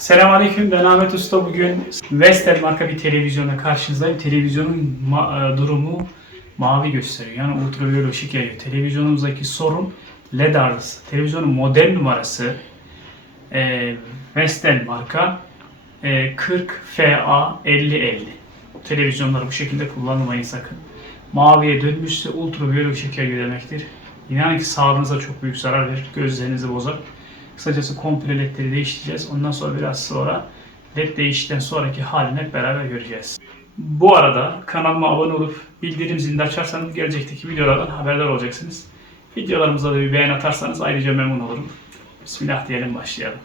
Selamünaleyküm. Ben Ahmet Usta. Bugün Vestel marka bir televizyonla karşınızdayım. Televizyonun ma- e, durumu mavi gösteriyor. Yani ultraviyole ışık yayıyor. Televizyonumuzdaki sorun LED arızası. Televizyonun model numarası e, Vestel marka e, 40 FA 5050. Televizyonları bu şekilde kullanmayın sakın. Maviye dönmüşse ultraviyole ışık yayıyor demektir. İnanın ki sağlığınıza çok büyük zarar verir. Gözlerinizi bozar. Kısacası komple ledleri değiştireceğiz. Ondan sonra biraz sonra led değiştikten sonraki halini hep beraber göreceğiz. Bu arada kanalıma abone olup bildirim zilini açarsanız gelecekteki videolardan haberdar olacaksınız. Videolarımıza da bir beğen atarsanız ayrıca memnun olurum. Bismillah diyelim başlayalım.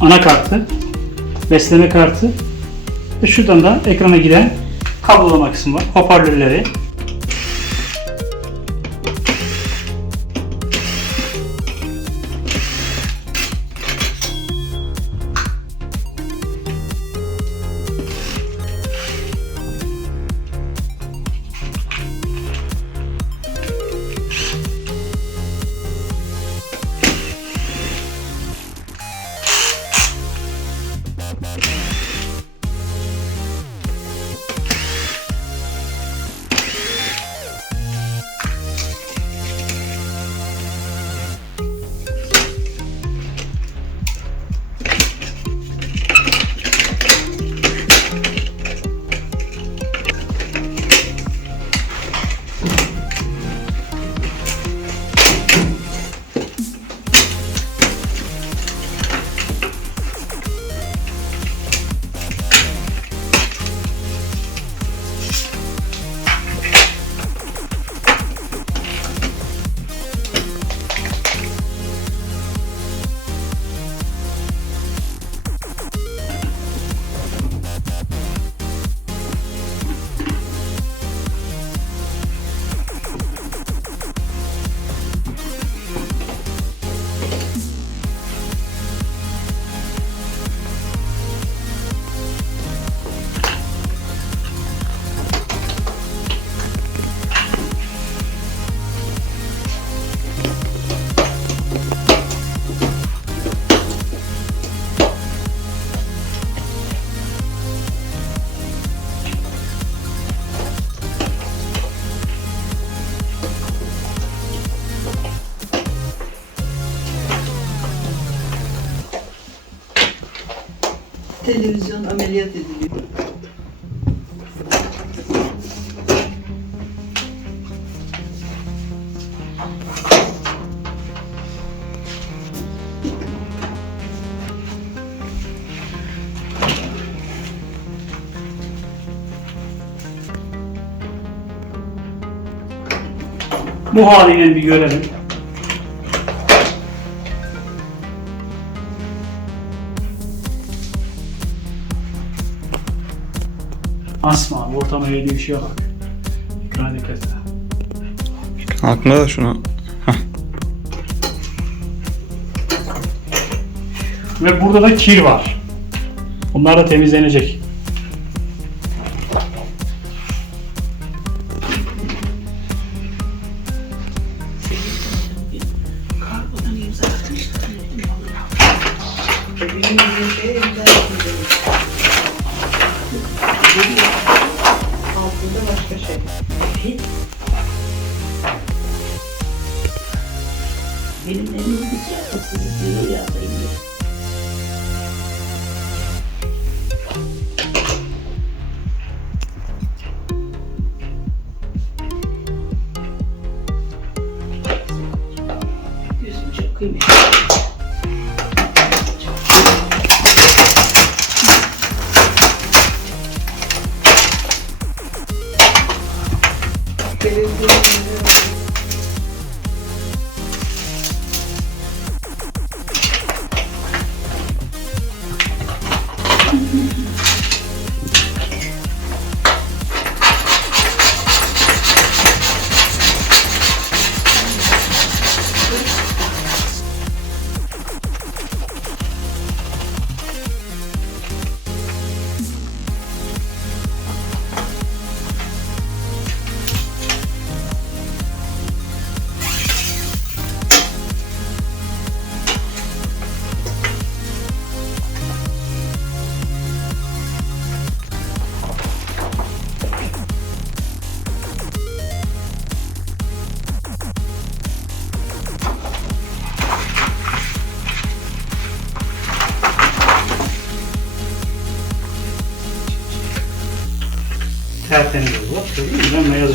Anakartı, besleme kartı. Ve şuradan da ekrana giden kablolama kısmı var. Hoparlörleri. Televizyon ameliyat ediliyor. Bu haliyle bir görelim. Asma, bu ortama yediği bir şey bak. Ekrana dikkat et. Aklımda da şunu. Ve burada da kir var. Bunlar da temizlenecek. Gelin gelin. Tertemiz oldu. Bak gördün mü? Bembeyaz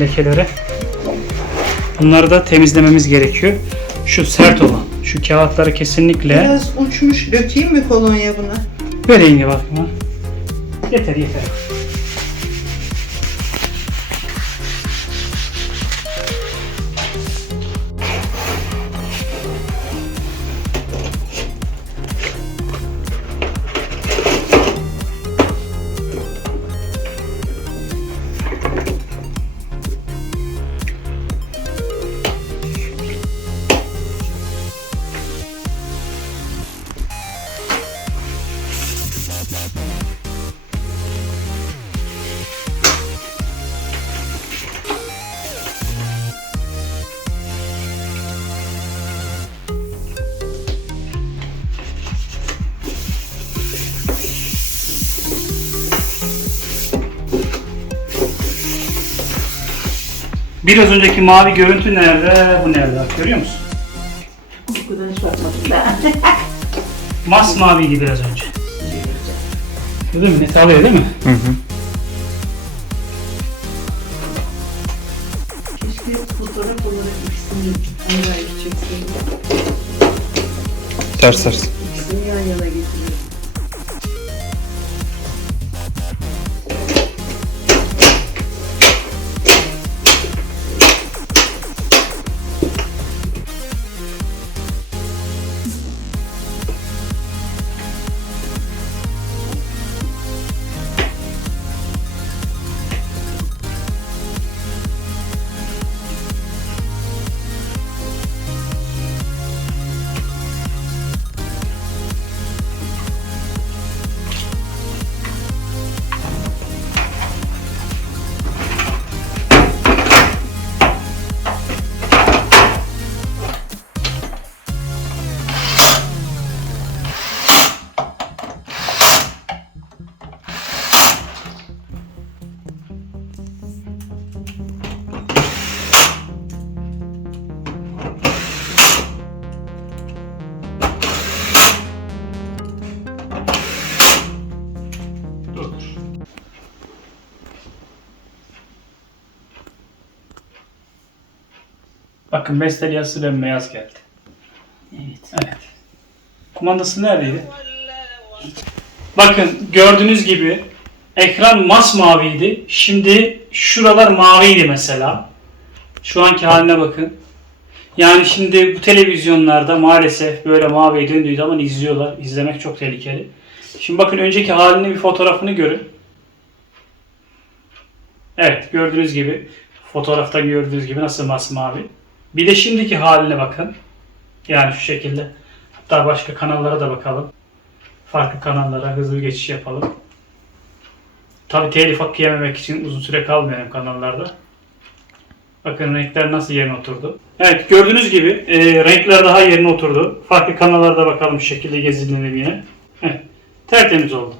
lekeleri. Bunları da temizlememiz gerekiyor. Şu sert olan, şu kağıtları kesinlikle Biraz uçmuş. Dökeyim mi kolonya buna? vereyim ya bakma. Yeter yeter. Biraz önceki mavi görüntü nerede? Bu nerede? Görüyor musun? Bu kadar hiç bakmadım ben. Masmaviydi biraz önce. Gördün mü? Alıyor değil mi? Hı hı. Keşke fotoğraf olarak ikisini ayrı ayrı çekseydim. Ters ters. İkisini yan yana Bakın Vestel yazısı bembeyaz geldi. Evet. Evet. Kumandası neredeydi? Bakın gördüğünüz gibi ekran masmaviydi. Şimdi şuralar maviydi mesela. Şu anki haline bakın. Yani şimdi bu televizyonlarda maalesef böyle maviye döndüğü zaman izliyorlar. İzlemek çok tehlikeli. Şimdi bakın önceki halinin bir fotoğrafını görün. Evet gördüğünüz gibi fotoğrafta gördüğünüz gibi nasıl masmavi. Bir de şimdiki haline bakın. Yani şu şekilde. Hatta başka kanallara da bakalım. Farklı kanallara hızlı bir geçiş yapalım. Tabi telif hakkı yememek için uzun süre kalmayalım kanallarda. Bakın renkler nasıl yerine oturdu. Evet gördüğünüz gibi e, renkler daha yerine oturdu. Farklı kanallarda bakalım şu şekilde gezinelim yine. Evet, tertemiz oldu.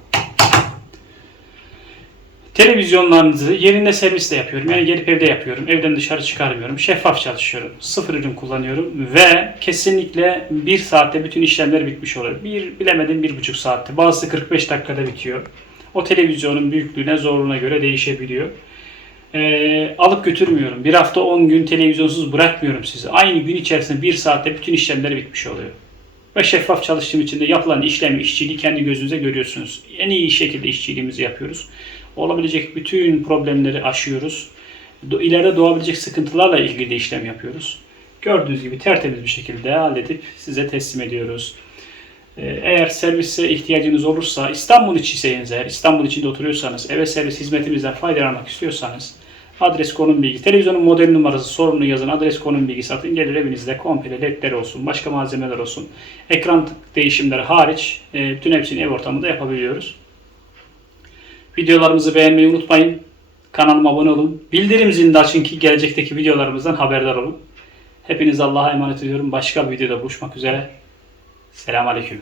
Televizyonlarınızı yerinde servisle yapıyorum. Yani gelip evde yapıyorum. Evden dışarı çıkarmıyorum. Şeffaf çalışıyorum. Sıfır ürün kullanıyorum. Ve kesinlikle bir saatte bütün işlemler bitmiş oluyor. Bir, bilemedim bir buçuk saatte. Bazısı 45 dakikada bitiyor. O televizyonun büyüklüğüne, zorluğuna göre değişebiliyor. Ee, alıp götürmüyorum. Bir hafta 10 gün televizyonsuz bırakmıyorum sizi. Aynı gün içerisinde bir saatte bütün işlemler bitmiş oluyor. Ve şeffaf çalıştığım için de yapılan işlemi, işçiliği kendi gözünüze görüyorsunuz. En iyi şekilde işçiliğimizi yapıyoruz. Olabilecek bütün problemleri aşıyoruz. İleride doğabilecek sıkıntılarla ilgili de işlem yapıyoruz. Gördüğünüz gibi tertemiz bir şekilde halledip size teslim ediyoruz. Ee, Eğer servise ihtiyacınız olursa, İstanbul içiyseniz eğer, İstanbul içinde oturuyorsanız, eve servis hizmetimizden faydalanmak istiyorsanız Adres konum bilgi. Televizyonun model numarası sorunu yazın. Adres konum bilgi satın. Gelir evinizde komple ledler olsun. Başka malzemeler olsun. Ekran değişimleri hariç e, bütün hepsini ev ortamında yapabiliyoruz. Videolarımızı beğenmeyi unutmayın. Kanalıma abone olun. Bildirim zilini açın ki gelecekteki videolarımızdan haberdar olun. Hepiniz Allah'a emanet ediyorum. Başka bir videoda buluşmak üzere. Selamun Aleyküm.